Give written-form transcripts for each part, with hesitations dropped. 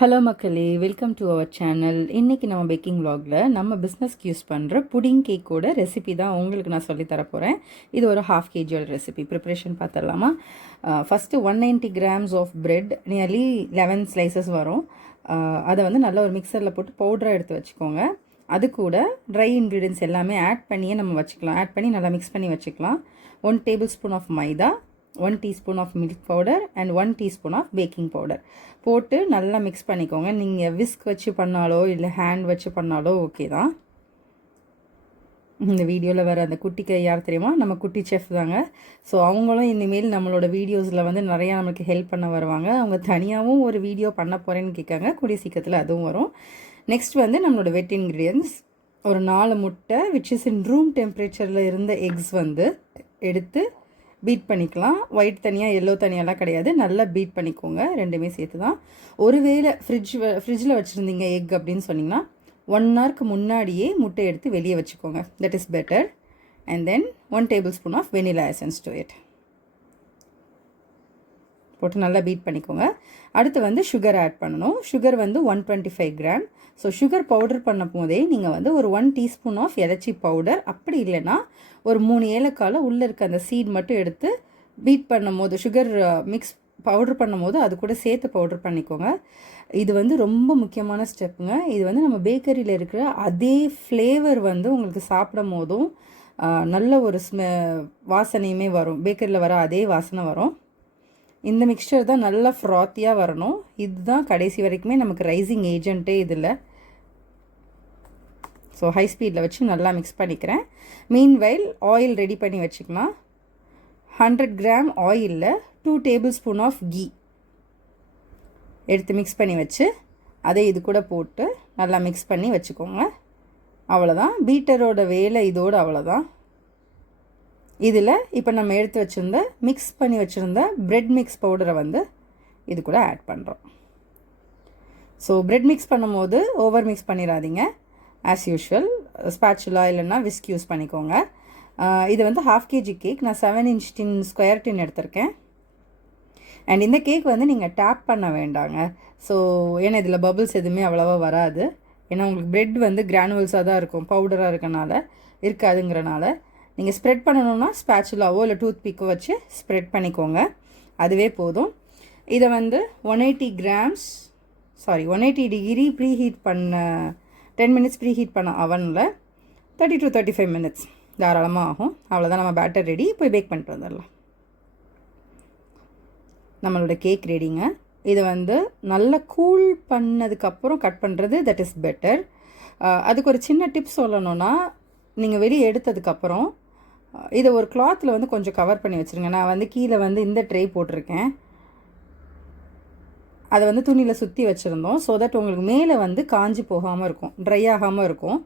Hello மக்களே, welcome to our channel. இன்றைக்கி நம்ம பேக்கிங் vlogல நம்ம பிஸ்னஸ்க்கு யூஸ் பண்ணுற புடிங் கேக்கோட ரெசிபி தான் உங்களுக்கு நான் சொல்லித்தர போகிறேன். இது ஒரு 1/2 kg ரெசிபி. ப்ரிப்ரேஷன் பார்த்துடலாமா? First 190 grams of bread, nearly 11 slices வரும். அதை வந்து நல்லா ஒரு மிக்சரில் போட்டு பவுடராக எடுத்து வச்சுக்கோங்க. அது கூட ட்ரை இன்க்ரீடியன்ஸ் எல்லாமே ஆட் பண்ணியே நம்ம வச்சுக்கலாம். ஆட் பண்ணி நல்லா மிக்ஸ் பண்ணி வச்சுக்கலாம். 1 tablespoon of maida, 1 teaspoon of milk powder and 1 teaspoon of baking powder போட்டு நல்லா மிக்ஸ் பண்ணிக்கோங்க. நீங்கள் விஸ்க் வச்சு பண்ணாலோ இல்லை ஹேண்ட் வச்சு பண்ணாலோ ஓகே தான். இந்த வீடியோவில் வர அந்த குட்டிக்கு யார் தெரியுமா? நம்ம குட்டி செஃப் தாங்க. ஸோ அவங்களும் இனிமேல் நம்மளோட வீடியோஸில் வந்து நிறையா நம்மளுக்கு ஹெல்ப் பண்ண வருவாங்க. அவங்க தனியாகவும் ஒரு வீடியோ பண்ண போகிறேன்னு கேட்காங்க. கூடிய சீக்கிரத்தில் அதுவும் வரும். நெக்ஸ்ட் வந்து நம்மளோட வெட் இன்க்ரீடியன்ஸ் ஒரு 4 முட்டை விச் இஸ் இன் ரூம் டெம்பரேச்சரில் இருந்த எக்ஸ் வந்து எடுத்து பீட் பண்ணிக்கலாம். ஒயிட் தனியாக எல்லோ தனியாலாம் கிடையாது. நல்லா பீட் பண்ணிக்கோங்க. ரெண்டுமே சேர்த்து தான். ஒருவேளை ஃப்ரிட்ஜில் வச்சுருந்தீங்க எக் அப்படின்னு சொன்னிங்கன்னா 1 hourக்கு முன்னாடியே முட்டை எடுத்து வெளியே வச்சுக்கோங்க. That is better. And then 1 tablespoon of vanilla essence to it போட்டு நல்லா பீட் பண்ணிக்கோங்க. அடுத்து வந்து சுகர் ஆட் பண்ணணும். சுகர் வந்து 125 gram. ஸோ சுகர் பவுடர் பண்ண போதே நீங்கள் வந்து ஒரு 1 teaspoon ஆஃப் இலச்சி பவுடர், அப்படி இல்லைன்னா ஒரு 3 ஏலக்காயில் உள்ளே இருக்க அந்த சீட் மட்டும் எடுத்து பீட் பண்ணும் போது, சுகர் மிக்ஸ் பவுடர் பண்ணும் போது அது கூட சேர்த்து பவுடர் பண்ணிக்கோங்க. இது வந்து ரொம்ப முக்கியமான ஸ்டெப்புங்க. இது வந்து நம்ம பேக்கரியில் இருக்கிற அதே ஃப்ளேவர் வந்து உங்களுக்கு சாப்பிடும் போதும் நல்ல ஒரு வாசனையுமே வரும். பேக்கரியில் வர அதே வாசனை வரும். இந்த மிக்சர் தான் நல்லா ஃப்ராத்தியாக வரணும். இதுதான் கடைசி வரைக்குமே நமக்கு ரைசிங் ஏஜென்ட்டே இதில். ஸோ ஹை ஸ்பீடில் வச்சு நல்லா மிக்ஸ் பண்ணிக்கிறேன். மீன்வைல் ஆயில் ரெடி பண்ணி வச்சுக்கலாம். 100 gram ஆயிலில் 2 tablespoon ஆஃப் கீ எடுத்து மிக்ஸ் பண்ணி வச்சு அதை இது கூட போட்டு நல்லா மிக்ஸ் பண்ணி வச்சுக்கோங்க. அவ்வளோதான். பீட்டரோட வேலை இதோடு அவ்வளோதான். இதில் இப்போ நம்ம எடுத்து வச்சுருந்த மிக்ஸ் பண்ணி வச்சுருந்த பிரெட் மிக்ஸ் பவுடரை வந்து இது கூட ஆட் பண்ணுறோம். ஸோ பிரெட் மிக்ஸ் பண்ணும்போது ஓவர் மிக்ஸ் பண்ணிடாதீங்க. ஆஸ் யூஷுவல் ஸ்பேச்சுலா இல்லைன்னா விஸ்க் யூஸ் பண்ணிக்கோங்க. இது வந்து 1/2 kg கேக். நான் 7 inch tin ஸ்கொயர் டின் எடுத்திருக்கேன். அண்ட் இந்த கேக் வந்து நீங்கள் டேப் பண்ண வேண்டாங்க. ஸோ ஏன்னா இதில் பபிள்ஸ் எதுவுமே அவ்வளோவா வராது. ஏன்னா உங்களுக்கு பிரெட் வந்து கிரானுவல்ஸாக தான் இருக்கும், பவுடராக இருக்காதுங்கிறனால நீங்கள் ஸ்ப்ரெட் பண்ணணுன்னா ஸ்பேச்சுலாவோ இல்லை டூத் பிக்கோ வச்சு ஸ்ப்ரெட் பண்ணிக்கோங்க. அதுவே போதும். இதை வந்து 180 degree ப்ரீ ஹீட் பண்ண 10 minutes ப்ரீ ஹீட் பண்ண அவனில் 30 to 35 minutes தாராளமாக ஆகும். அவ்வளோதான், நம்ம பேட்டர் ரெடி. போய் பேக் பண்ணிட்டு வந்துடலாம். நம்மளோட கேக் ரெடிங்க. இதை வந்து நல்லா கூல் பண்ணதுக்கப்புறம் கட் பண்ணுறது தட் இஸ் பெட்டர். அதுக்கு ஒரு சின்ன டிப்ஸ் சொல்லணுன்னா, நீங்கள் வெளியே எடுத்ததுக்கப்புறம் இதை ஒரு கிளாத்தில் வந்து கொஞ்சம் கவர் பண்ணி வச்சுருங்க. நான் வந்து கீழே வந்து இந்த ட்ரே போட்டிருக்கேன். அதை வந்து துணியில் சுற்றி வச்சுருந்தோம். ஸோ தட் உங்களுக்கு மேலே வந்து காஞ்சி போகாமல் இருக்கும், ட்ரை ஆகாமல் இருக்கும்,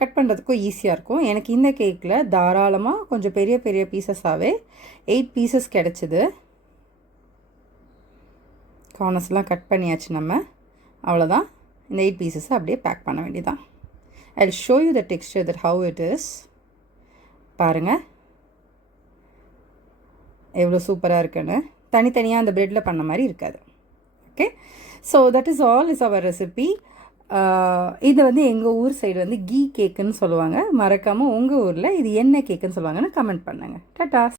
கட் பண்ணுறதுக்கும் ஈஸியாக இருக்கும். எனக்கு இந்த கேக்கில் தாராளமாக கொஞ்சம் பெரிய பெரிய பீசஸாகவே 8 pieces கிடச்சிது. கார்னர்ஸ்லாம் கட் பண்ணியாச்சு நம்ம. அவ்வளோதான். இந்த 8 pieces அப்படியே பேக் பண்ண வேண்டியதான். I'll show you the texture that how it is. பாருங்கள் எவ்வளோ சூப்பராக இருக்குன்னு. தனித்தனியாக அந்த ப்ரெட்டில் பண்ண மாதிரி இருக்காது. Okay, so that is all is our recipe. இது வந்து எங்கள் ஊர் சைடு வந்து கீ கேக்குன்னு சொல்லுவாங்க. மறக்காமல் உங்கள் ஊரில் இது என்ன கேக்குன்னு சொல்லுவாங்கன்னு கமெண்ட் பண்ணுங்கள். டாடா.